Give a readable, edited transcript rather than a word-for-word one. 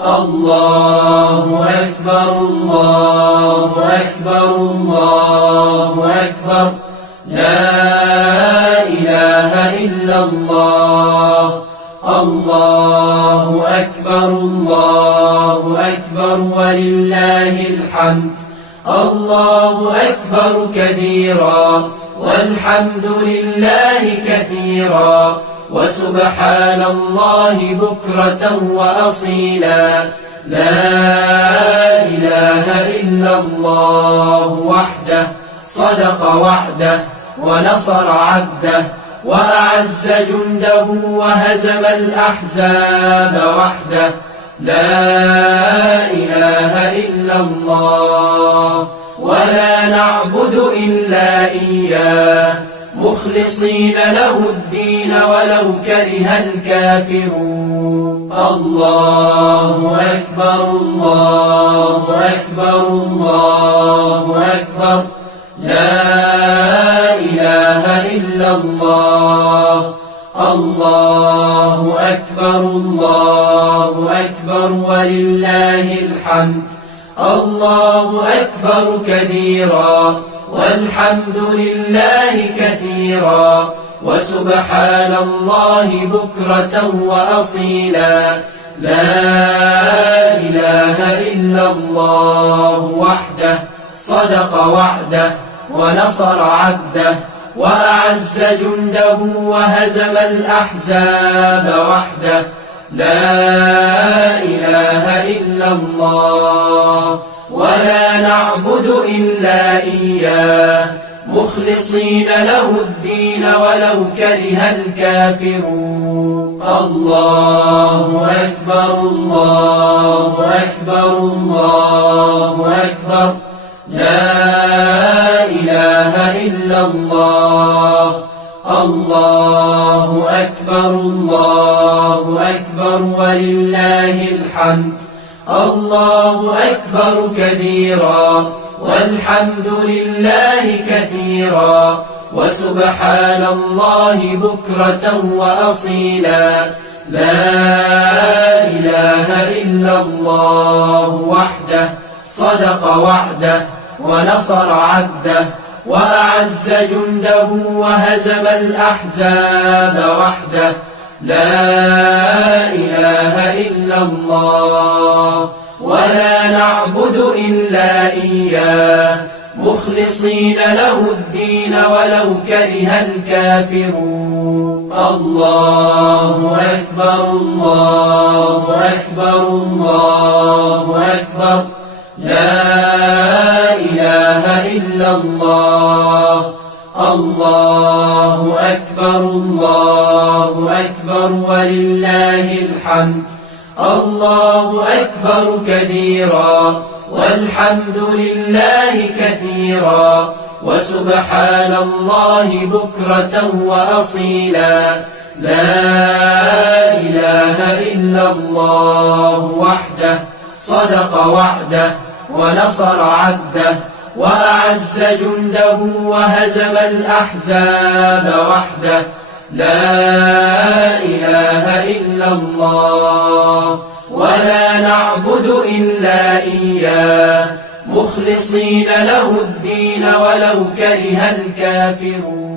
الله أكبر الله أكبر الله أكبر لا إله إلا الله. الله أكبر الله أكبر ولله الحمد. الله أكبر كبيرا والحمد لله كثيرا وسبحان الله بكرة وأصيلا. لا إله إلا الله وحده صدق وعده ونصر عبده وأعز جنده وهزم الأحزاب وحده. لا إله إلا الله ولا نعبد إلا إياه مخلصين له الدين ولو كره الكافرون. الله أكبر الله أكبر الله أكبر لا إله إلا الله. الله أكبر الله أكبر ولله الحمد. الله أكبر كبيرا والحمد لله كثيرا وسبحان الله بكرة وأصيلا. لا إله إلا الله وحده صدق وعده ونصر عبده وأعز جنده وهزم الأحزاب وحده. لا إله إلا الله ولا نعبد إلا إياه مخلصين له الدين ولو كره الكافرون. الله أكبر الله أكبر الله أكبر لا إله إلا الله. الله أكبر الله أكبر ولله الحمد. الله أكبر كبيرا والحمد لله كثيرا وسبحان الله بكرة وأصيلا. لا إله إلا الله وحده صدق وعده ونصر عبده وأعز جنده وهزم الأحزاب وحده. لا إله إلا الله ولا نعبد إلا إياه مخلصين له الدين ولو كره الكافرون. الله أكبر الله أكبر الله أكبر لا إله إلا الله. الله أكبر الله أكبر ولله الحمد. الله أكبر كبيرا والحمد لله كثيرا وسبحان الله بكرة وأصيلا. لا إله إلا الله وحده صدق وعده ونصر عبده وأعز جنده وهزم الأحزاب وحده. لا إله إلا الله ولا نعبد إلا إياه مخلصين له الدين ولو كره الكافرون.